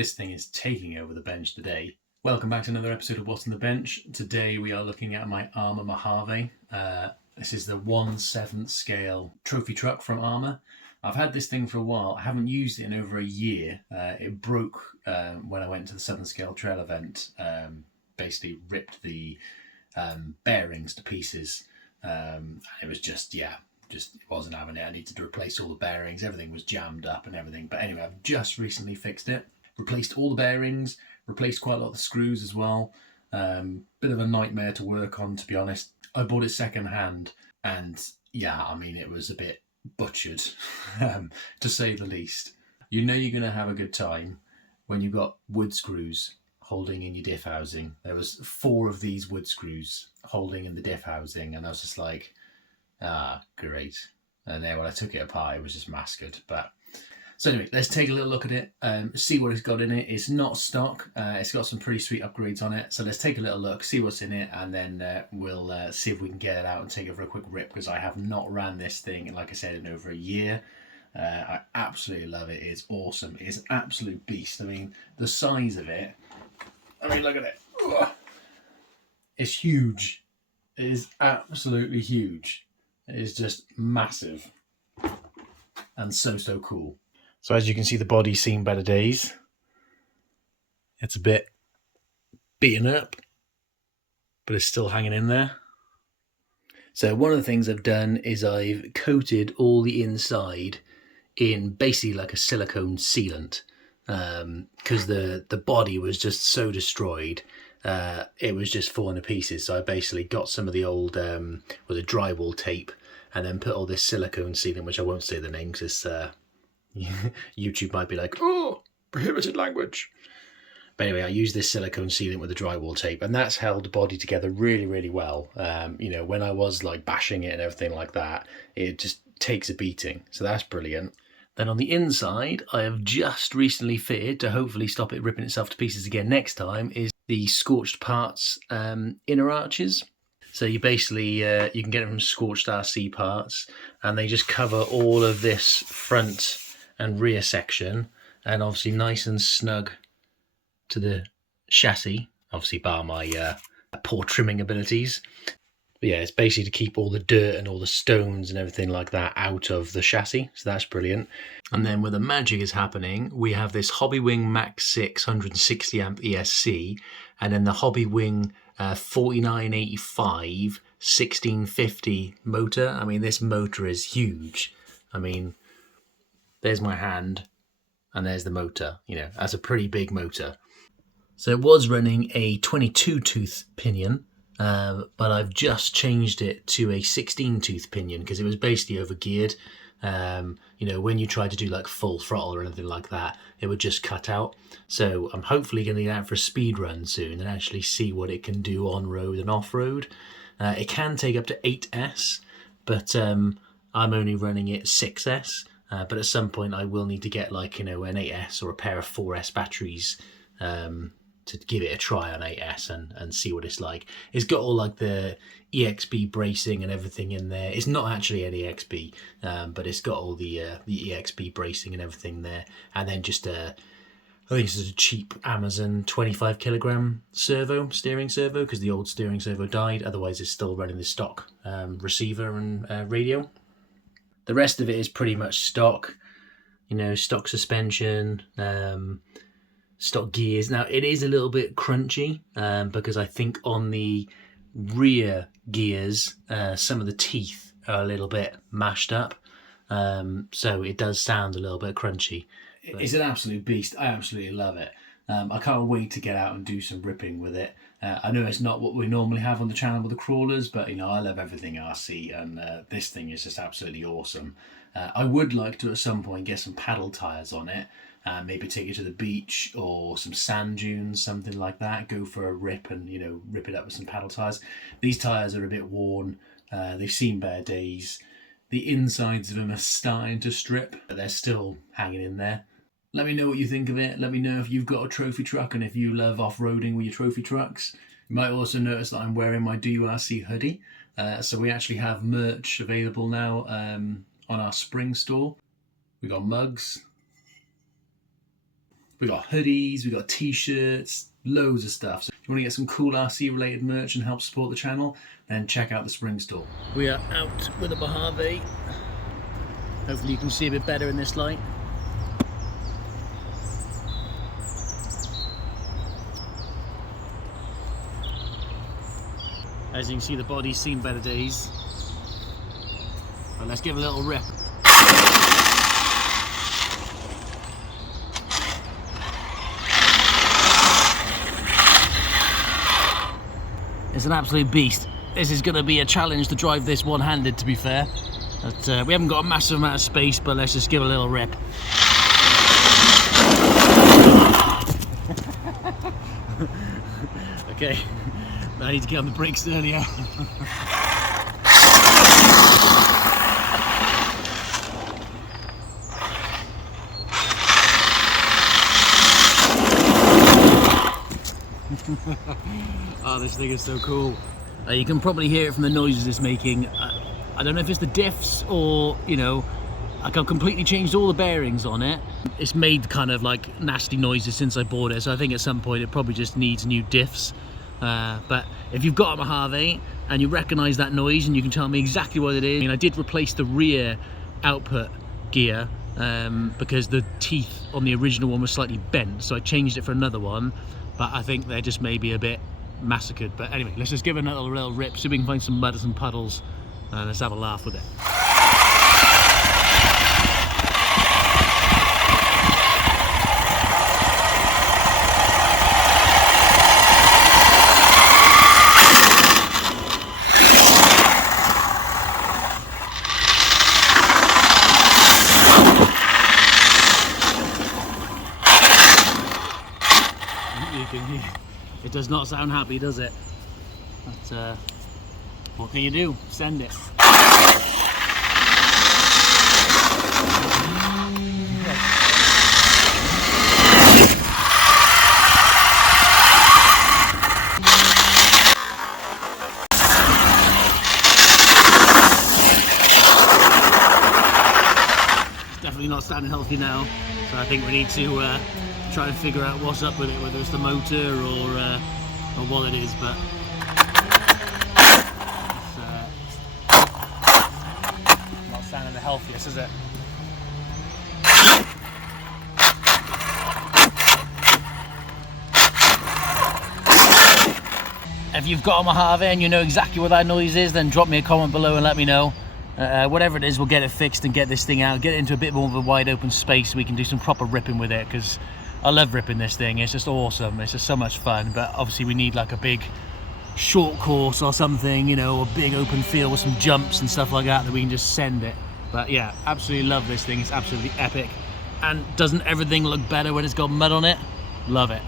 This thing is taking over the bench today. Welcome back to another episode of What's on the Bench. Today we are looking at my Arrma Mojave. This is the 1/7 scale trophy truck from Arrma. I've had this thing for a while. I haven't used it in over a year. It broke when I went to the Southern Scale Trail event. Basically ripped the bearings to pieces. It was just it wasn't having it. I needed to replace all the bearings. Everything was jammed up and everything. But anyway, I've just recently fixed it. Replaced all the bearings, replaced quite a lot of the screws as well. Bit of a nightmare to work on, to be honest. I bought it second hand and it was a bit butchered, to say the least. You know you're going to have a good time when you've got wood screws holding in your diff housing. There was 4 of these wood screws holding in the diff housing and I was just like, great. And then when I took it apart, it was just massacred. So anyway, let's take a little look at it, see what it's got in it. It's not stock. It's got some pretty sweet upgrades on it. So let's take a little look, see what's in it, and then we'll see if we can get it out and take it for a quick rip, because I have not ran this thing, like I said, in over a year. I absolutely love it. It's awesome. It's an absolute beast. I mean, the size of it, look at it. Ugh. It's huge. It is absolutely huge. It is just massive and so cool. So as you can see, the body's seen better days. It's a bit beaten up, but it's still hanging in there. So one of the things I've done is I've coated all the inside in basically like a silicone sealant, because the body was just so destroyed. It was just falling to pieces. So I basically got some of the old drywall tape and then put all this silicone sealant, which I won't say the name because YouTube might be like, oh, prohibited language. But anyway, I used this silicone sealant with the drywall tape, and that's held the body together really well. When I was like bashing it and everything like that, it just takes a beating. So that's brilliant. Then on the inside, I have just recently fitted, to hopefully stop it ripping itself to pieces again next time, is the scorched parts inner arches. So you basically, you can get them from Scorched RC Parts, and they just cover all of this front and rear section, and obviously nice and snug to the chassis, obviously bar my poor trimming abilities. But yeah, it's basically to keep all the dirt and all the stones and everything like that out of the chassis, so that's brilliant. And then where the magic is happening, we have this Hobbywing Max6 160 amp ESC, and then the Hobbywing 4985 1650 motor. This motor is huge. There's my hand and there's the motor. That's a pretty big motor. So it was running a 22 tooth pinion, but I've just changed it to a 16 tooth pinion because it was basically over geared. When you try to do like full throttle or anything like that, it would just cut out. So I'm hopefully going to get out for a speed run soon and actually see what it can do on road and off road. It can take up to 8S, but I'm only running it 6S. But at some point I will need to get an 8S or a pair of 4S batteries to give it a try on 8S and see what it's like. It's got all like the EXB bracing and everything in there. It's not actually an EXB, but it's got all the EXB bracing and everything there. And then just I think it's a cheap Amazon 25 kilogram steering servo, because the old steering servo died. Otherwise it's still running the stock receiver and radio. The rest of it is pretty much stock, stock suspension, stock gears. Now it is a little bit crunchy because I think on the rear gears some of the teeth are a little bit mashed up, so it does sound a little bit crunchy. It's an absolute beast. I absolutely love it. I can't wait to get out and do some ripping with it. I know it's not what we normally have on the channel with the crawlers, but I love everything RC, and this thing is just absolutely awesome. I would like to at some point get some paddle tires on it, maybe take it to the beach or some sand dunes, something like that. Go for a rip and rip it up with some paddle tires. These tires are a bit worn. They've seen better days. The insides of them are starting to strip, but they're still hanging in there. Let me know what you think of it. Let me know if you've got a trophy truck and if you love off-roading with your trophy trucks. You might also notice that I'm wearing my DURC hoodie. So we actually have merch available now on our spring store. We got mugs, We got hoodies, we got t-shirts, loads of stuff. So if you want to get some cool RC related merch and help support the channel, then check out the spring store. We are out with a Mojave. Hopefully you can see a bit better in this light. As you can see, the body's seen better days. But let's give it a little rip. It's an absolute beast. This is going to be a challenge to drive this one-handed, to be fair. But, we haven't got a massive amount of space, but let's just give it a little rip. Okay, I need to get on the brakes earlier. Oh, this thing is so cool. You can probably hear it from the noises it's making. I don't know if it's the diffs or, you know, like I've completely changed all the bearings on it. It's made kind of like nasty noises since I bought it, so I think at some point it probably just needs new diffs. But if you've got a Mojave and you recognise that noise and you can tell me exactly what it is. I mean, I did replace the rear output gear because the teeth on the original one was slightly bent, so I changed it for another one. But I think they're just maybe a bit massacred. But anyway, let's just give it another little rip, see if we can find some mud and some puddles, and let's have a laugh with it. It does not sound happy, does it? But what can you do? Send it. It's definitely not standing healthy now, so I think we need to try and figure out what's up with it, whether it's the motor or what it is, but it's not sounding the healthiest, is it? If you've got a Mojave and you know exactly what that noise is, then drop me a comment below and let me know. Whatever it is, we'll get it fixed and get this thing out, get it into a bit more of a wide open space so we can do some proper ripping with it, because I love ripping this thing. It's just awesome. It's just so much fun. But obviously we need like a big short course or something, you know, a big open field with some jumps and stuff like that we can just send it. But yeah, absolutely love this thing. It's absolutely epic. And doesn't everything look better when it's got mud on it? Love it.